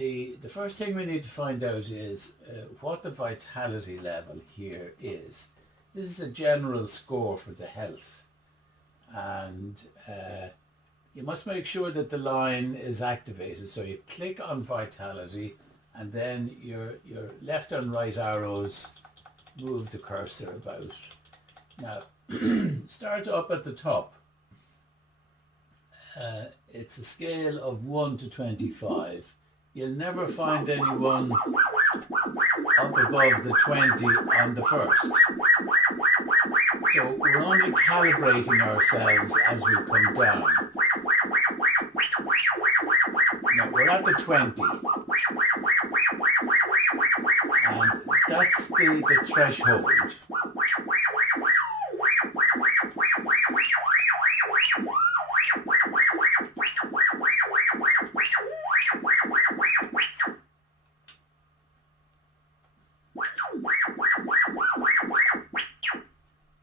the first thing we need to find out is what the vitality level here is. This is a general score for the health, and you must make sure that the line is activated. So you click on vitality, and then your left and right arrows move the cursor about. Now, start up at the top. It's a scale of 1 to 25. You'll never find anyone up above the 20 on the first. So we're only calibrating ourselves as we come down. Now we're at the 20. And that's the threshold.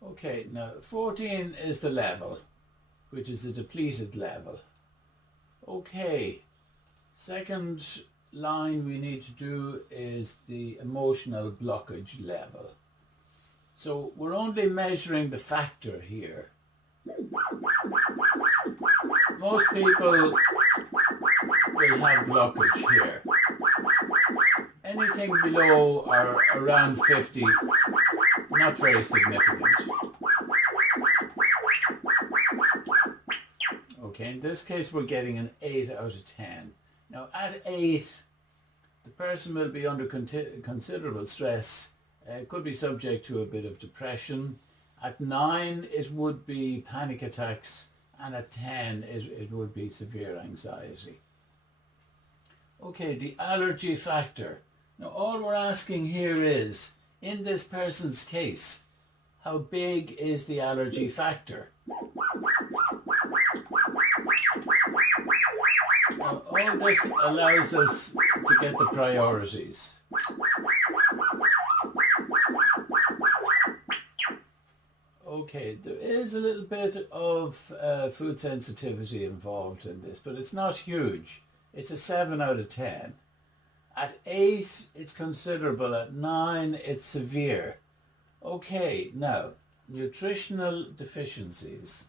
Okay, now 14 is the level, which is the depleted level. Okay, second line we need to do is the emotional blockage level. So we're only measuring the factor here. Most people will have blockage here. Anything below or around 50, not very significant. Okay, in this case we're getting an 8 out of 10. Now at 8, the person will be under considerable stress, could be subject to a bit of depression. At 9 it would be panic attacks, and at 10 it would be severe anxiety. Okay, the allergy factor. Now all we're asking here is, in this person's case, how big is the allergy factor? Now all this allows us to get the priorities. Okay, there is a little bit of food sensitivity involved in this, but it's not huge. It's a 7 out of 10. At 8, it's considerable. At 9, it's severe. Okay, now, nutritional deficiencies.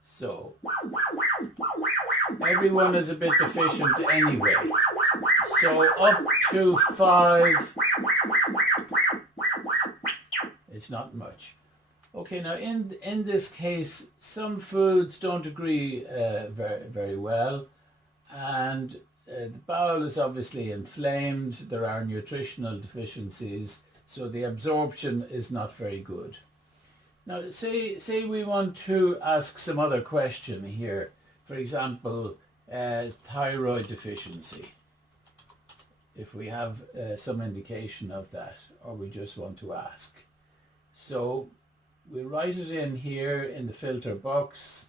So, everyone is a bit deficient anyway. So, up to 5, it's not much. Okay, now in this case, some foods don't agree very well, and the bowel is obviously inflamed. There are nutritional deficiencies, so the absorption is not very good. Now, say we want to ask some other question here. For example, thyroid deficiency. If we have some indication of that, or we just want to ask. So we write it in here in the filter box,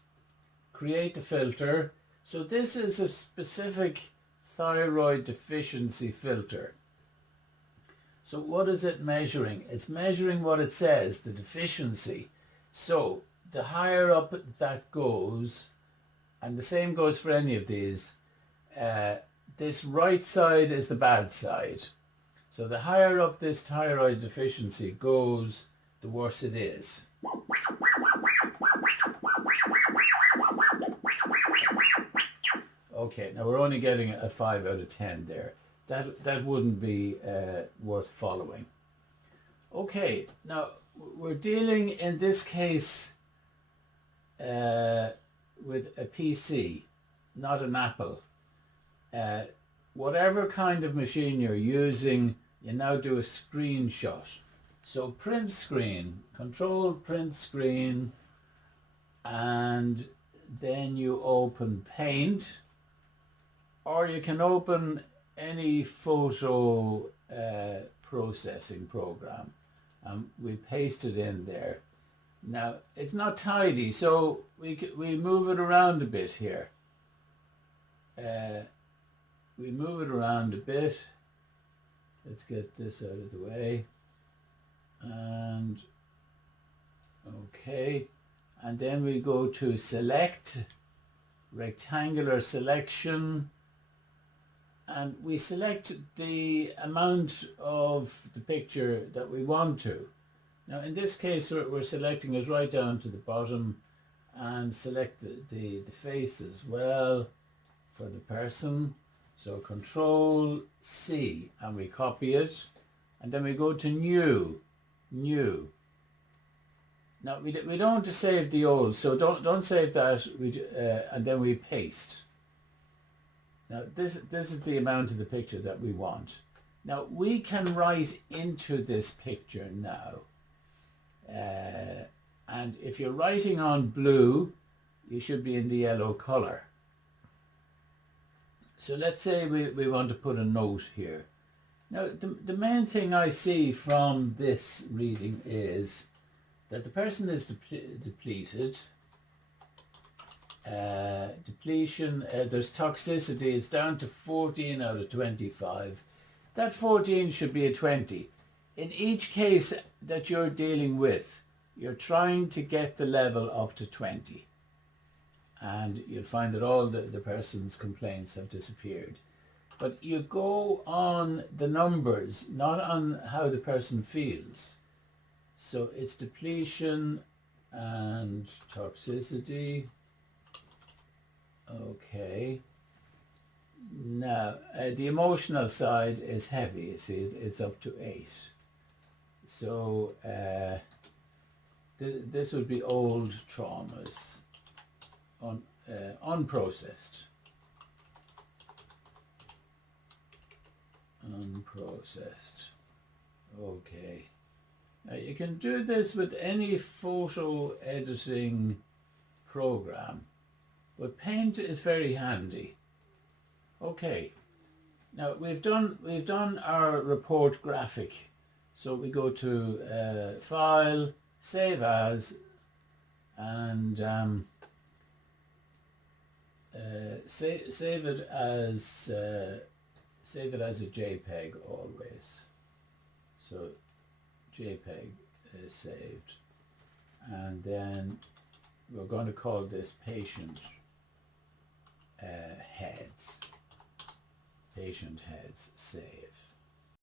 create the filter. So this is a specific thyroid deficiency filter. So what is it measuring? It's measuring what it says, the deficiency. So the higher up that goes, and the same goes for any of these, this right side is the bad side. So the higher up this thyroid deficiency goes, the worse it is. Okay, now we're only getting a 5 out of 10 there. That wouldn't be worth following. Okay, now we're dealing in this case with a PC, not an Apple. Whatever kind of machine you're using, you now do a screenshot. So print screen, control print screen, and then you open Paint, or you can open any photo processing program. We paste it in there. Now it's not tidy, so we move it around a bit here. We move it around a bit. Let's get this out of the way. And okay, and then we go to select, rectangular selection, and we select the amount of the picture that we want to. Now in this case we're selecting it right down to the bottom, and select the face as well for the person. So Control C, and we copy it, and then we go to new. Now we don't want to save the old, so don't save that. And then we paste. Now this is the amount of the picture that we want. Now we can write into this picture now. And if you're writing on blue, you should be in the yellow color. So let's say we want to put a note here. Now the main thing I see from this reading is that the person is depleted. Depletion, there's toxicity, it's down to 14 out of 25. That 14 should be a 20. In each case that you're dealing with, you're trying to get the level up to 20. And you'll find that all the person's complaints have disappeared. But you go on the numbers, not on how the person feels. So it's depletion and toxicity. Okay. Now, the emotional side is heavy. You see, it's up to 8. So this would be old traumas, unprocessed. Unprocessed. Okay. Now you can do this with any photo editing program, but Paint is very handy. Okay. Now we've done our report graphic. So we go to File, Save As, and save it as a JPEG always. So JPEG is saved, and then we're going to call this patient heads. Patient heads, save.